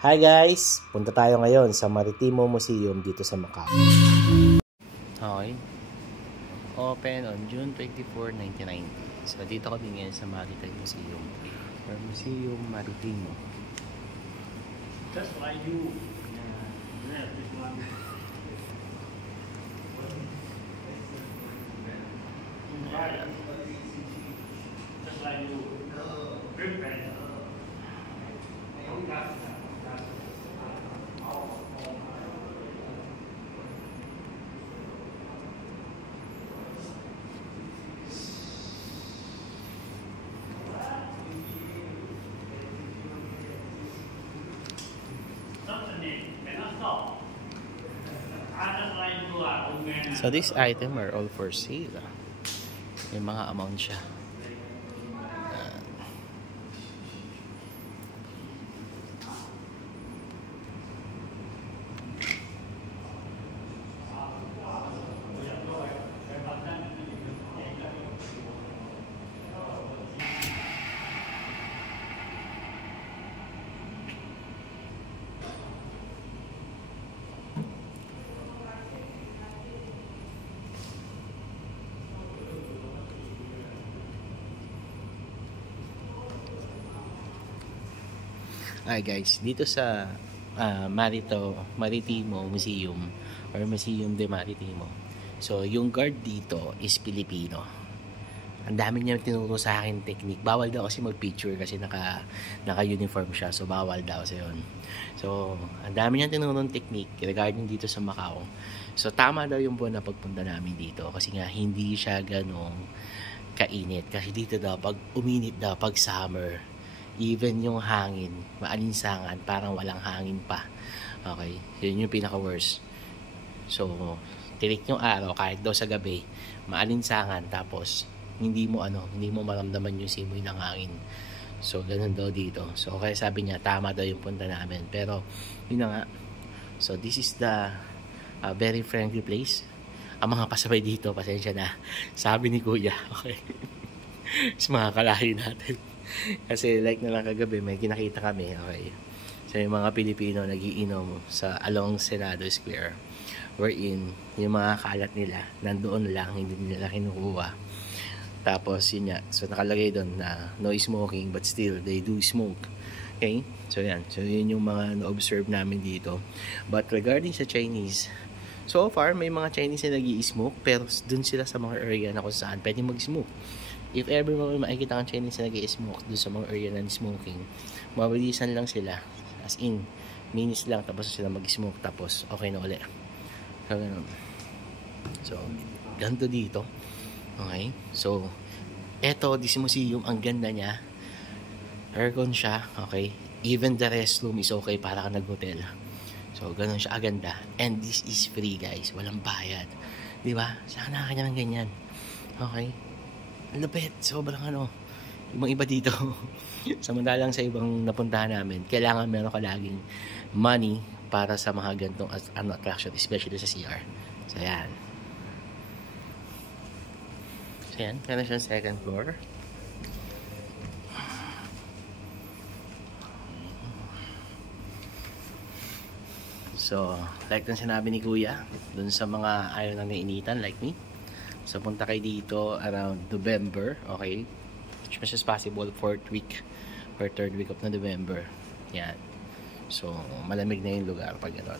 Hi guys! Punta tayo ngayon sa Maritimo Museum dito sa Macau. Okay. Open on June 24, 1990. So dito kami ngayon sa Maritime Museum or Museum Maritimo. Just like you. Yeah, this one. Just like you. So this item are all for sale. May mga amount siya. Hi guys, dito sa Maritimo Museum or Museum de Maritimo. So yung guard dito is Pilipino. Ang dami niya tinuro sa akin technique. Bawal daw kasi mag-picture kasi naka-uniform siya. So bawal daw sa yun. So ang dami niya tinuro ng technique regarding dito sa Macau. So tama daw yung buwan na pagpunta namin dito kasi nga hindi siya ganong kainit. Kasi dito daw pag uminit daw pag summer, even yung hangin, maalinsangan, parang walang hangin pa. Okay? Yun yung pinaka-worst. So, tirik yung araw, kahit daw sa gabi, maalinsangan, tapos, hindi mo maramdaman yung simoy ng hangin. So, ganun daw dito. So, kaya sabi niya, tama daw yung punta namin. Pero, yun na nga. So, this is the very friendly place. Ang mga pasabay dito, pasensya na. Sabi ni Kuya, okay? Is mga kalahi natin. Kasi like na lang kagabi may kinakita kami, okay, so yung mga Pilipino nagiinom sa along Senado Square, wherein yung mga kalat nila nandoon lang, hindi nila kinukuha. Tapos yun nga, so nakalagay doon na no smoking but still they do smoke. Okay, so yan, so yun yung mga na-observe namin dito. But regarding sa Chinese, so far may mga Chinese na nag-i-smoke, pero dun sila sa mga area na kung saan pwede mag-smoke. If ever makikita kang Chinese na nag-i-smoke doon sa mga area na smoking, mabilisan lang sila. As in, minutes lang tapos sila mag-smoke tapos okay na ulit. So, ganun. So, ganito dito. Okay? So, eto, this museum, ang ganda niya. Aircon siya. Okay? Even the restroom is okay para ka nag-hotel. So, ganun siya aganda. And this is free, guys. Walang bayad. Diba? Saan nakakanya ng ganyan? Okay? Lupit, sobrang ibang iba dito. Samantalang sa ibang napuntahan namin, kailangan meron ka laging money para sa mga gantong attraction, especially sa CR. So yan. So yan, kaya siya second floor. So, like nang sinabi ni Kuya, dun sa mga ayaw nang nainitan like me, so punta kayo dito around November, okay, which much as possible 4th week or 3rd week of November. Yan, so malamig na yung lugar pag gano'n.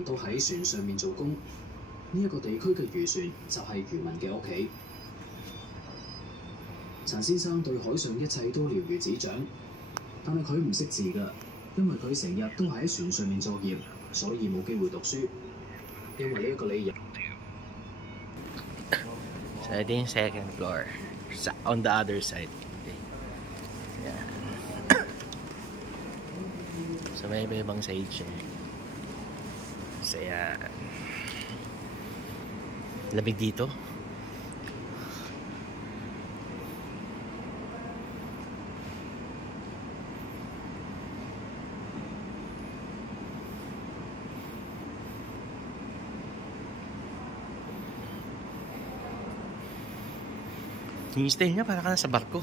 都喺船上面做工，呢一個地區嘅漁船就係漁民嘅屋企。陳先生對海上一切都了如指掌，但係佢唔識字㗎，因為佢成日都係喺船上面作業，所以冇機會讀書。因為呢一個理由。So ito yung second floor on the other side. Okay. Yeah. So may iba-ibang side siya. So yan. Lamig dito. Yung style niya para ka nasa barko.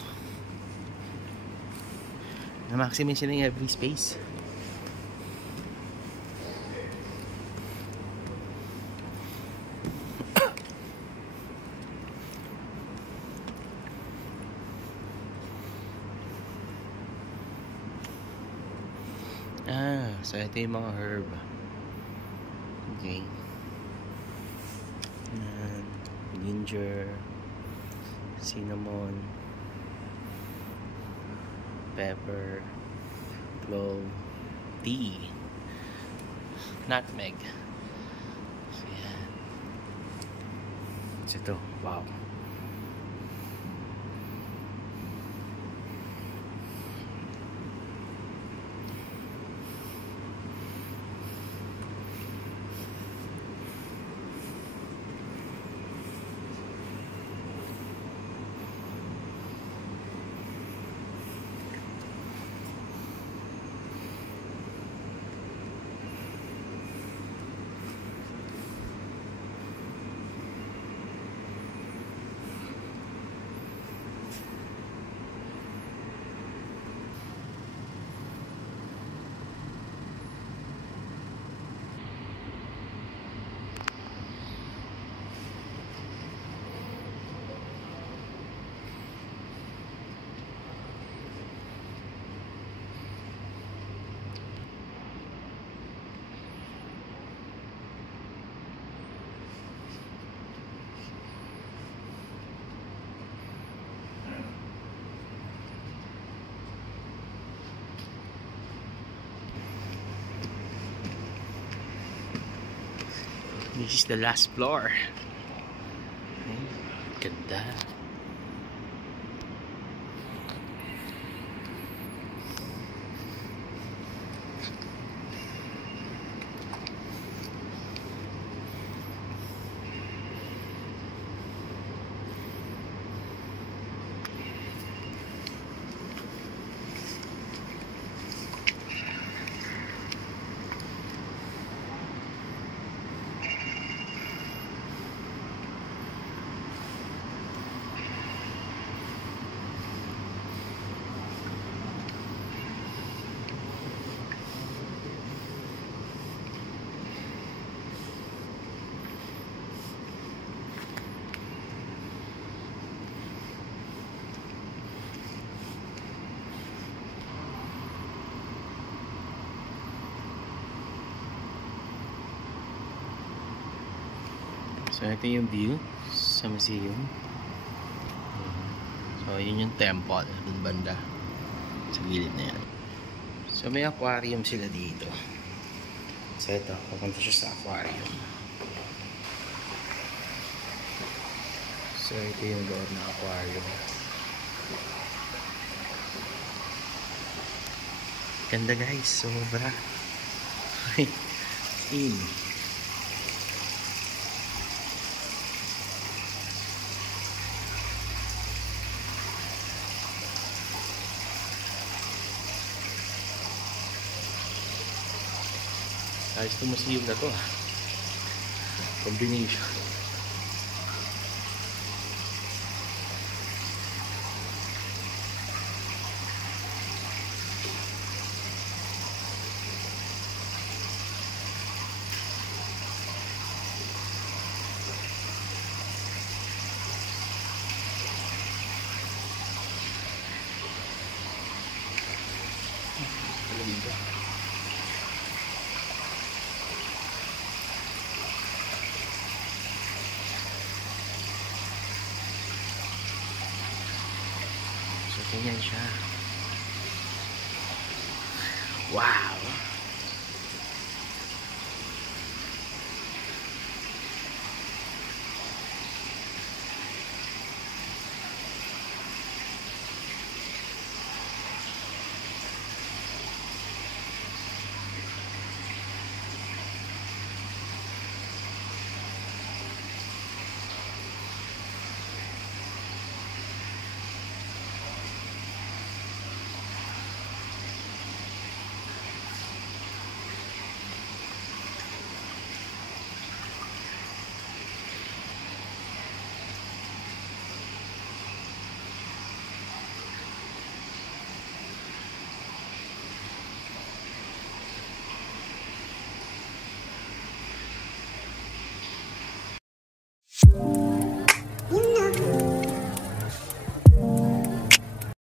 Na-maximize sila yung every space. So ito yung mga herb. Okay. Ginger, cinnamon, pepper, clove, tea, nutmeg. So yan. So ito, wow. This is the last floor. Ganda. So ito yung view sa museum. So yun yung temple dun banda sa gilid na yan. So may aquarium sila dito. So ito, papunta siya sa aquarium. So ito yung loob ng aquarium. Ganda guys, sobra. In. Ayos itong museum na to. Combination. So, ganyan siya. Wow!